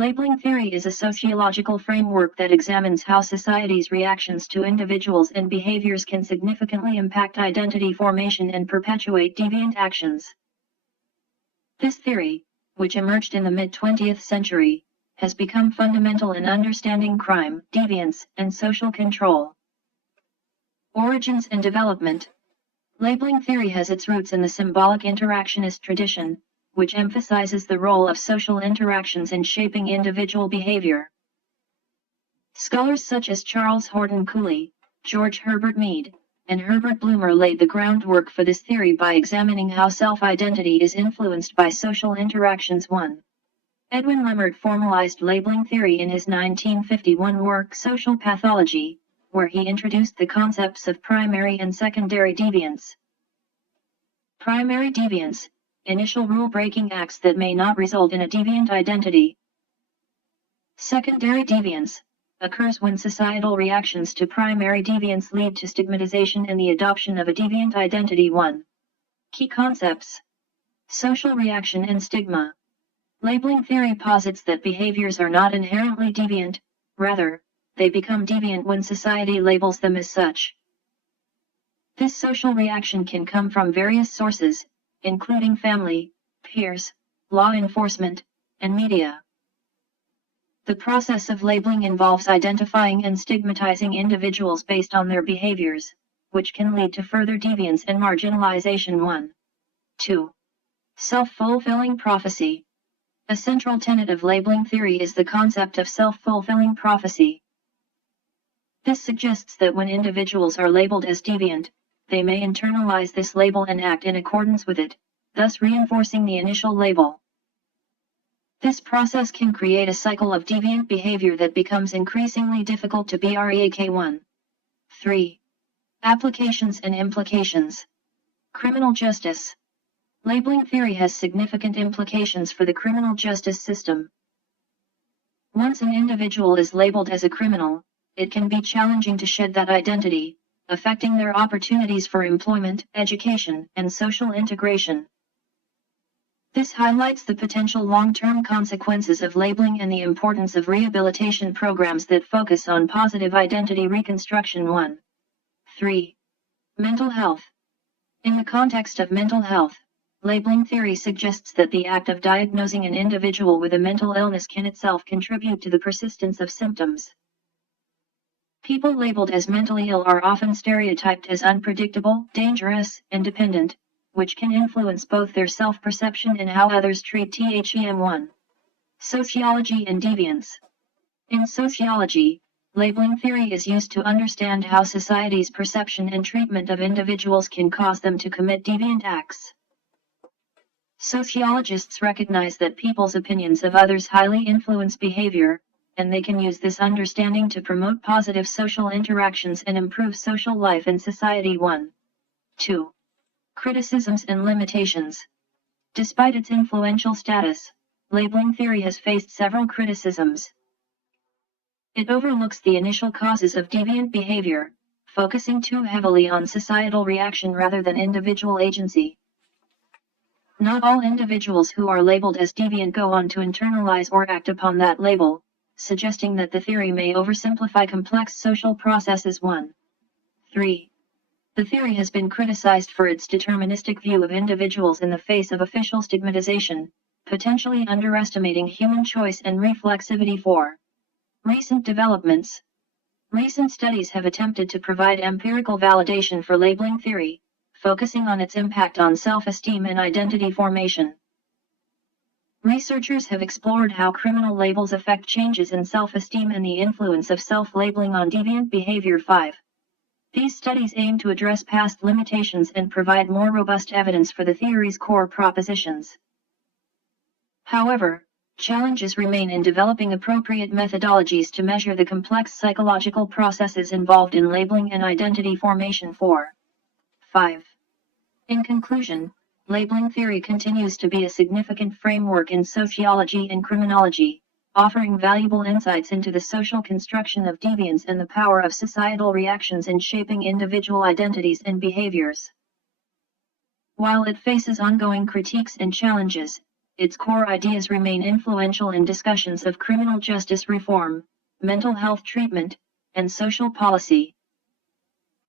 Labeling theory is a sociological framework that examines how society's reactions to individuals and behaviors can significantly impact identity formation and perpetuate deviant actions. This theory, which emerged in the mid-20th century, has become fundamental in understanding crime, deviance, and social control. Origins and development. Labeling theory has its roots in the symbolic interactionist tradition, which emphasizes the role of social interactions in shaping individual behavior. Scholars such as Charles Horton Cooley, George Herbert Mead, and Herbert Blumer laid the groundwork for this theory by examining how self-identity is influenced by social interactions. 1. Edwin Lemert formalized labeling theory in his 1951 work Social Pathology, where he introduced the concepts of primary and secondary deviance. Primary deviance, initial rule-breaking acts that may not result in a deviant identity. Secondary deviance occurs when societal reactions to primary deviance lead to stigmatization and the adoption of a deviant identity. 1. Key concepts. Social reaction and stigma. Labeling theory posits that behaviors are not inherently deviant, rather, they become deviant when society labels them as such. This social reaction can come from various sources, including family, peers, law enforcement, and media. The process of labeling involves identifying and stigmatizing individuals based on their behaviors, which can lead to further deviance and marginalization. 1. 2. Self-fulfilling prophecy. A central tenet of labeling theory is the concept of self-fulfilling prophecy. This suggests that when individuals are labeled as deviant, they may internalize this label and act in accordance with it, thus reinforcing the initial label. This process can create a cycle of deviant behavior that becomes increasingly difficult to break. 1. 3. Applications and implications. Criminal justice. Labeling theory has significant implications for the criminal justice system. Once an individual is labeled as a criminal, it can be challenging to shed that identity, affecting their opportunities for employment, education, and social integration. This highlights the potential long-term consequences of labeling and the importance of rehabilitation programs that focus on positive identity reconstruction. 1. 3. Mental health. In the context of mental health, labeling theory suggests that the act of diagnosing an individual with a mental illness can itself contribute to the persistence of symptoms. People labeled as mentally ill are often stereotyped as unpredictable, dangerous, and dependent, which can influence both their self-perception and how others treat them. 1. Sociology and deviance. In sociology, labeling theory is used to understand how society's perception and treatment of individuals can cause them to commit deviant acts. Sociologists recognize that people's opinions of others highly influence behavior, and they can use this understanding to promote positive social interactions and improve social life in society. 1. 2. Criticisms and limitations. Despite its influential status, labeling theory has faced several criticisms. It overlooks the initial causes of deviant behavior, focusing too heavily on societal reaction rather than individual agency. Not all individuals who are labeled as deviant go on to internalize or act upon that label, suggesting that the theory may oversimplify complex social processes. 1. 3. The theory has been criticized for its deterministic view of individuals in the face of official stigmatization, potentially underestimating human choice and reflexivity. 4. Recent developments. Recent studies have attempted to provide empirical validation for labeling theory, focusing on its impact on self-esteem and identity formation. Researchers have explored how criminal labels affect changes in self-esteem and the influence of self-labeling on deviant behavior. 5. These studies aim to address past limitations and provide more robust evidence for the theory's core propositions. However, challenges remain in developing appropriate methodologies to measure the complex psychological processes involved in labeling and identity formation. 4. 5. In conclusion, labeling theory continues to be a significant framework in sociology and criminology, offering valuable insights into the social construction of deviance and the power of societal reactions in shaping individual identities and behaviors. While it faces ongoing critiques and challenges, its core ideas remain influential in discussions of criminal justice reform, mental health treatment, and social policy.